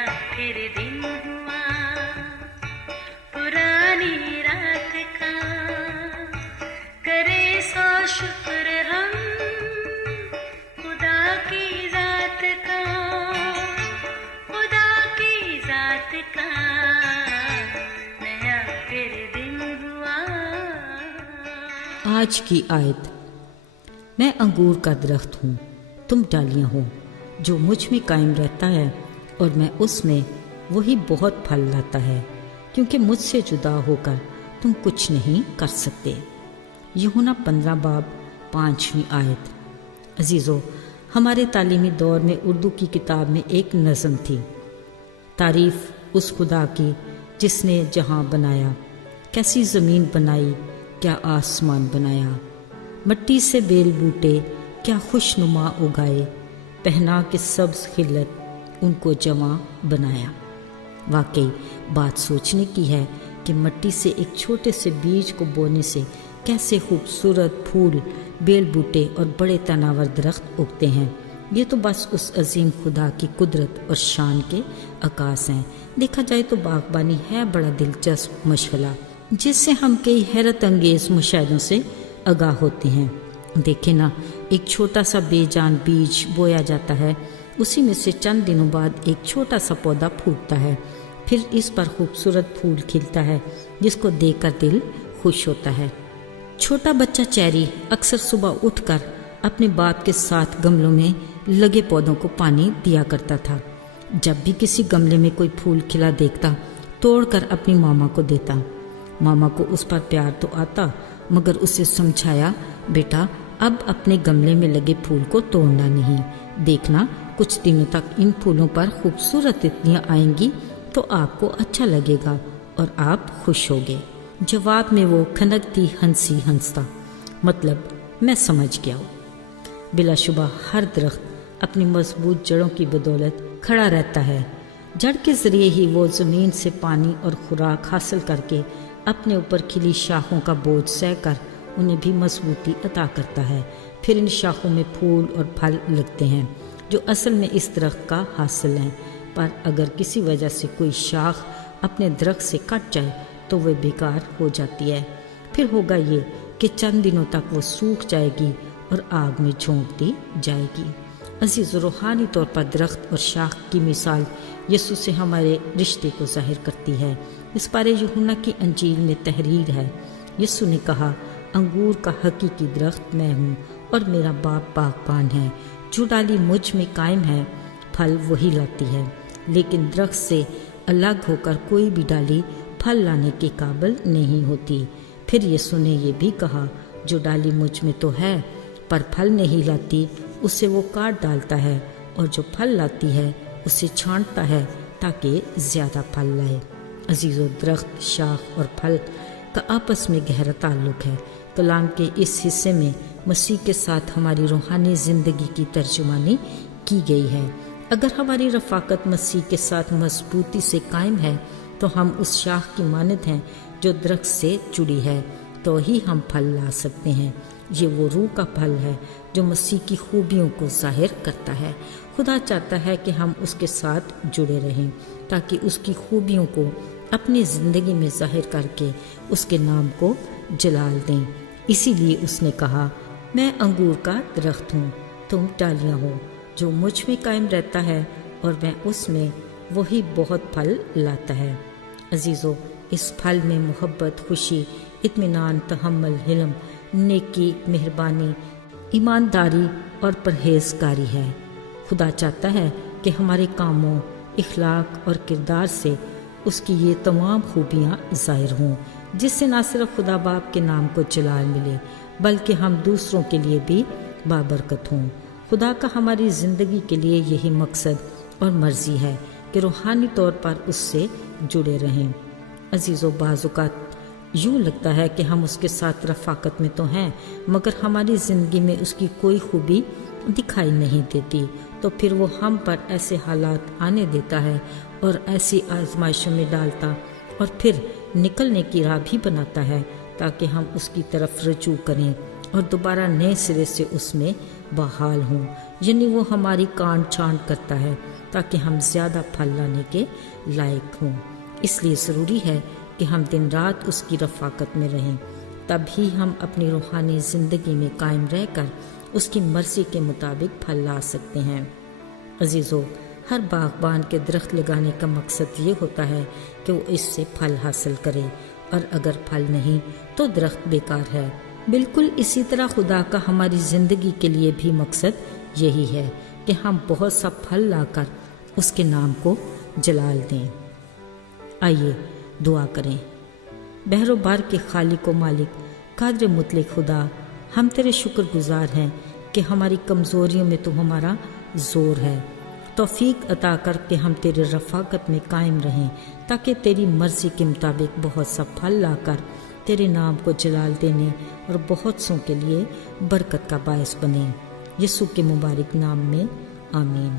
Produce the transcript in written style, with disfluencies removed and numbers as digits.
नया फिर दिन हुआ पुरानी रात का, करे सौ शुक्र हम खुदा की जात का, खुदा की जात का नया फिर दिन हुआ। आज की आयत। मैं अंगूर का दरख्त हूँ, तुम डालियाँ हो। जो मुझ में कायम रहता है और मैं उसमें, वही बहुत फल लाता है, क्योंकि मुझसे जुदा होकर तुम कुछ नहीं कर सकते। यूहन्ना 15 बाब 5वीं आयत। अजीज़ो, हमारे तालीमी दौर में उर्दू की किताब में एक नज़म थी, तारीफ़ उस खुदा की जिसने जहां बनाया, कैसी ज़मीन बनाई, क्या आसमान बनाया, मिट्टी से बेल बूटे क्या खुशनुमा उगाए, पहना के सब्ज़ खिलत उनको जमा बनाया। वाकई बात सोचने की है कि मिट्टी से एक छोटे से बीज को बोने से कैसे खूबसूरत फूल, बेल बूटे और बड़े तनावर दरख्त उगते हैं। ये तो बस उस अजीम खुदा की कुदरत और शान के अक्कास हैं। देखा जाए तो बागबानी है बड़ा दिलचस्प मशगला, जिससे हम कई हैरत अंगेज़ मुशाहिदों से आगाह होते हैं। देखे ना, एक छोटा सा बेजान बीज बोया जाता है, उसी में से चंद दिनों बाद एक छोटा सा पौधा फूटता है, फिर इस पर खूबसूरत फूल खिलता है जिसको देखकर दिल खुश होता है। छोटा बच्चा चेरी अक्सर सुबह उठकर अपने बाप के साथ गमलों में लगे पौधों को पानी दिया करता था। जब भी किसी गमले में कोई फूल खिला देखता, तोड़कर अपनी मामा को देता। मामा को उस पर प्यार तो आता, मगर उसे समझाया, बेटा अब अपने गमले में लगे फूल को तोड़ना नहीं, देखना कुछ दिनों तक इन फूलों पर खूबसूरत तितलियां आएंगी तो आपको अच्छा लगेगा और आप खुश होगे। जवाब में वो खनकती हंसी हंसता, मतलब मैं समझ गया हूँ। बिलाशुबा हर दरख्त अपनी मजबूत जड़ों की बदौलत खड़ा रहता है। जड़ के जरिए ही वो ज़मीन से पानी और खुराक हासिल करके अपने ऊपर खिली शाखों का बोझ सहकर उन्हें भी मजबूती अता करता है। फिर इन शाखों में फूल और फल लगते हैं जो असल में इस दरख्त का हासिल हैं। पर अगर किसी वजह से कोई शाख अपने दरख्त से कट जाए तो वह बेकार हो जाती है। फिर होगा ये कि चंद दिनों तक वो सूख जाएगी और आग में झोंक दी जाएगी। अजीज़, रूहानी तौर पर दरख्त और शाख की मिसाल यीशु से हमारे रिश्ते को जाहिर करती है। इस बारे यूहन्ना की अंजील में तहरीर है। यीशु ने कहा, अंगूर का हकीकी दरख्त मैं हूँ और मेरा बाप बागबान है। जो डाली मुझ में कायम है, फल वही लाती है, लेकिन दरख्त से अलग होकर कोई भी डाली फल लाने के काबिल नहीं होती। फिर यीशु ने ये भी कहा, जो डाली मुझ में तो है पर फल नहीं लाती, उसे वो काट डालता है, और जो फल लाती है उसे छांटता है ताकि ज़्यादा फल लाए। अजीज़ों, दरख्त, शाख और फल का आपस में गहरा ताल्लुक़ है। कलाम के इस हिस्से में मसीह के साथ हमारी रूहानी ज़िंदगी की तर्जुमानी की गई है। अगर हमारी रफ़ाकत मसीह के साथ मजबूती से कायम है तो हम उस शाख की मानद हैं जो दरख्त से जुड़ी है, तो ही हम फल ला सकते हैं। ये वो रूह का फल है जो मसीह की खूबियों को जाहिर करता है। खुदा चाहता है कि हम उसके साथ जुड़े रहें ताकि उसकी खूबियों को अपनी ज़िंदगी में जाहिर करके उसके नाम को जलाल दें। इसीलिए उसने कहा, मैं अंगूर का दरख्त हूँ, तुम डालियाँ हो। जो मुझ में कायम रहता है और मैं उसमें, वही बहुत फल लाता है। अजीज़ों, इस फल में मोहब्बत, खुशी, इत्मीनान, तहम्मुल, हिल्म, नेकी, मेहरबानी, ईमानदारी और परहेज़गारी है। खुदा चाहता है कि हमारे कामों, इखलाक और किरदार से उसकी ये तमाम खूबियाँ ज़ाहिर हों, जिससे न सिर्फ खुदा बाप के नाम को जलाल मिले, बल्कि हम दूसरों के लिए भी बाबरकत हों। खुदा का हमारी ज़िंदगी के लिए यही मकसद और मर्ज़ी है कि रूहानी तौर पर उससे जुड़े रहें। अजीज़ों, बाज़-औक़ात यूँ लगता है कि हम उसके साथ रफ़ाकत में तो हैं, मगर हमारी ज़िंदगी में उसकी कोई खूबी दिखाई नहीं देती। तो फिर वो हम पर ऐसे हालात आने देता है और ऐसी आजमाइशों में डालता और फिर निकलने की राह भी बनाता है ताकि हम उसकी तरफ रजू करें और दोबारा नए सिरे से उसमें बहाल हों। यानी वो हमारी कांट छांट करता है تاکہ ہم زیادہ پھل لانے کے لائق ہوں۔ اس لیے ضروری ہے کہ ہم دن رات اس کی رفاقت میں رہیں، تب ہی ہم اپنی روحانی زندگی میں قائم رہ کر اس کی مرضی کے مطابق پھل لا سکتے ہیں۔ عزیزو، ہر باغبان کے درخت لگانے کا مقصد یہ ہوتا ہے کہ وہ اس سے پھل حاصل کرے، اور اگر پھل نہیں تو درخت بیکار ہے۔ بالکل اسی طرح خدا کا ہماری زندگی کے لیے بھی مقصد یہی ہے کہ ہم بہت سا پھل لا کر اس کے نام کو جلال دیں۔ آئیے دعا کریں۔ بحر و بار کے خالق و مالک، قادر مطلق خدا، ہم تیرے شکر گزار ہیں کہ ہماری کمزوریوں میں تو ہمارا زور ہے۔ توفیق عطا کر کے ہم تیرے رفاقت میں قائم رہیں، تاکہ تیری مرضی کے مطابق بہت سا پھل لا کر تیرے نام کو جلال دینے اور بہت سوں کے لیے برکت کا باعث بنیں۔ یسوع کے مبارک نام میں آمین۔